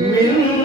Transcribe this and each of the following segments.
من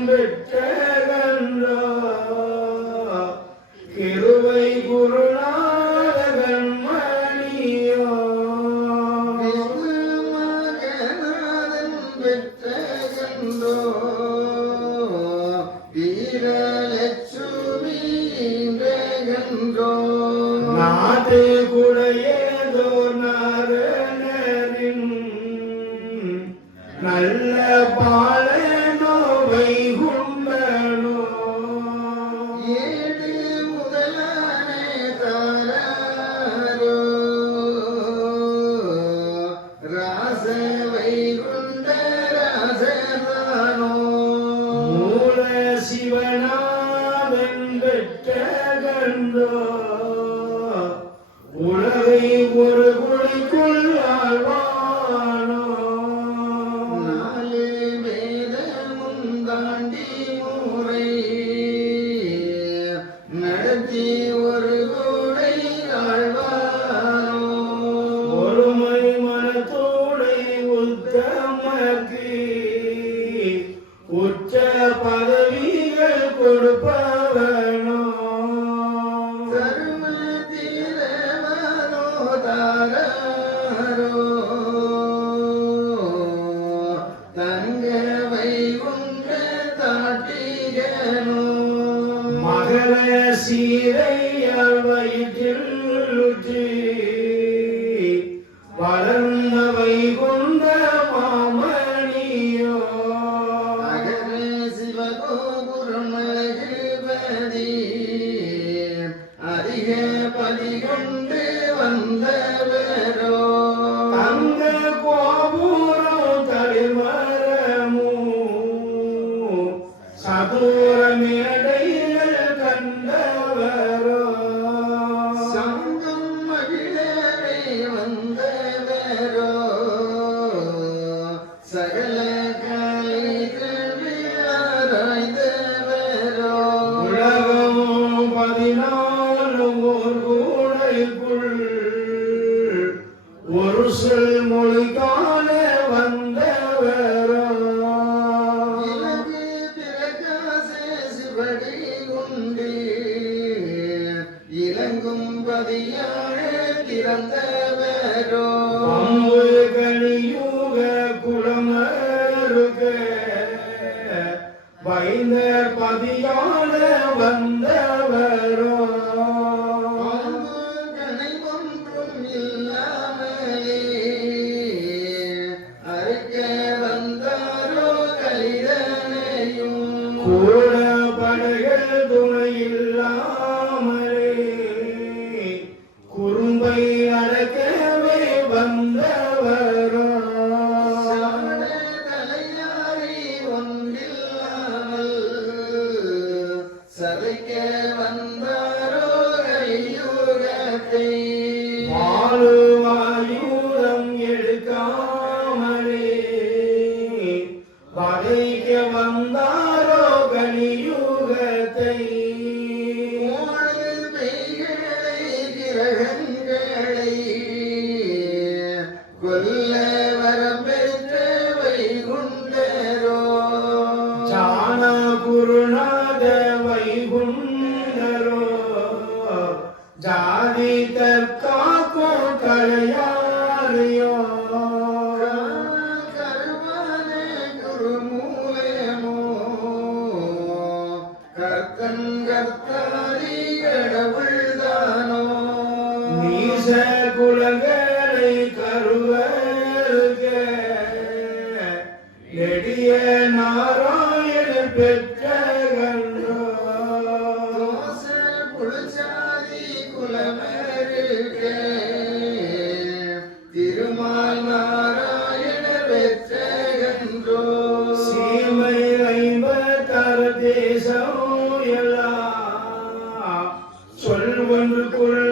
மகநாதன் மகள சீரையால் வயிற்றில் உற்றி ஆதியான பிறந்தவரோ. கலியுக குளமருக பயந்த பதியான குலங்களை கருவருக. நெடிய நாராயண பெற்ற கண்டோ குலசாதி குலமருக. திருமால் நாராயண பெற்ற கண்டோ சீமை ஐம்பத்தாறு தேசம் எல்லாம். சொல் ஒன்று குரல்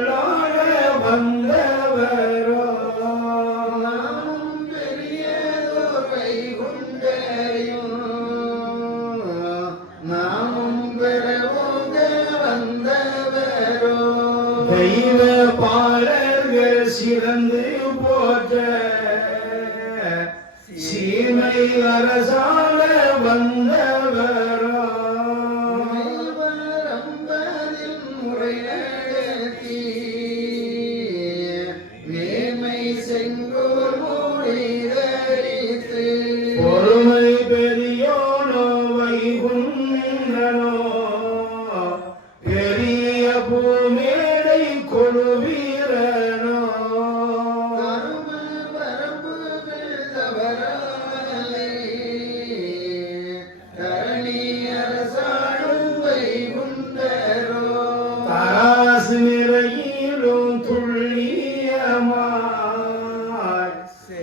불리야마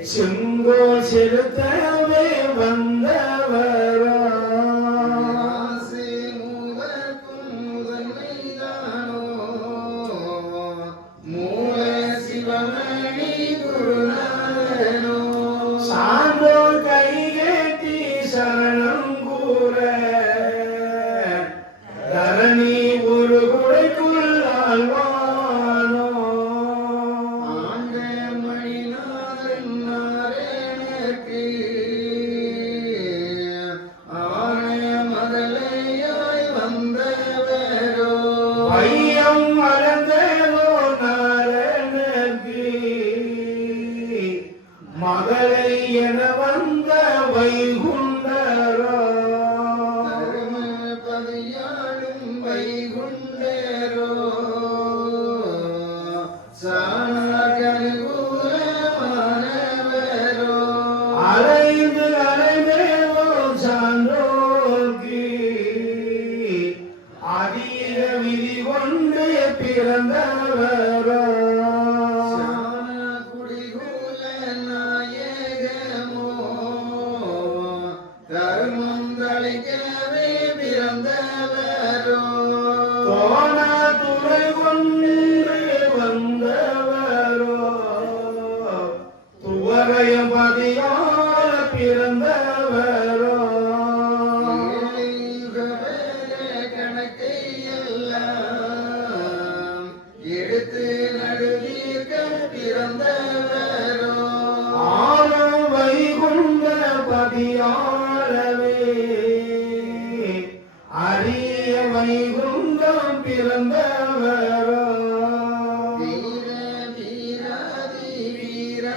증거 제르다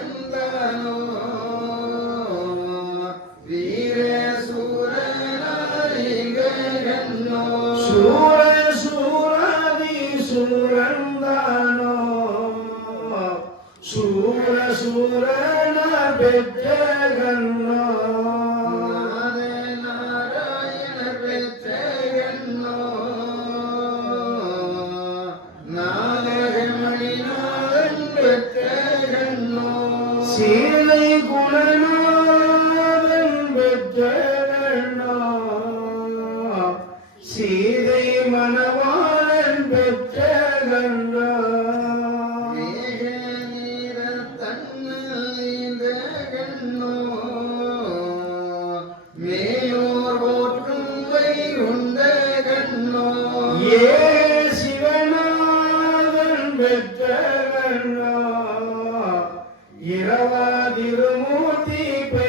நண்பனோ சீலை குணநாதன் பெற்ற திருமூர்த்தி பெ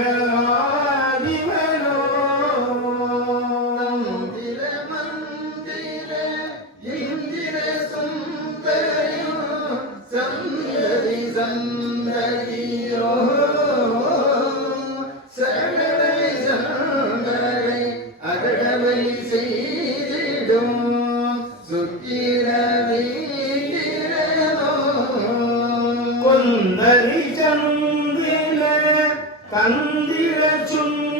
Yeah. জন্য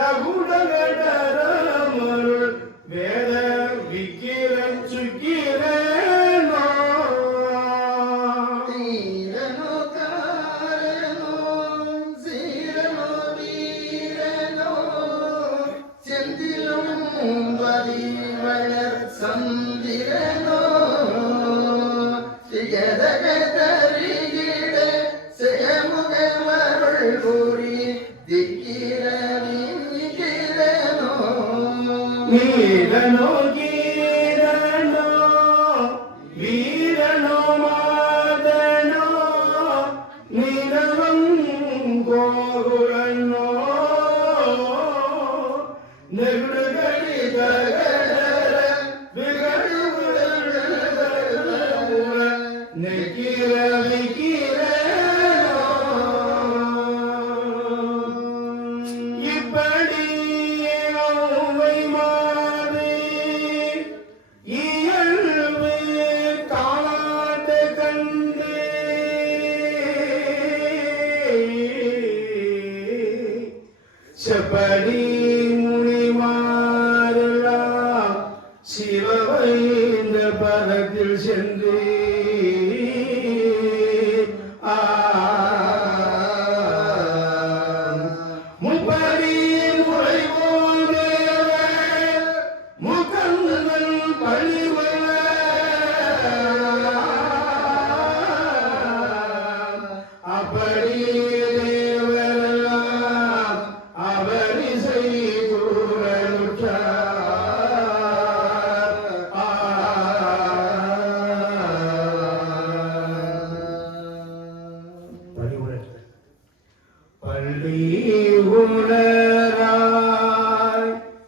da né, né? నీడనో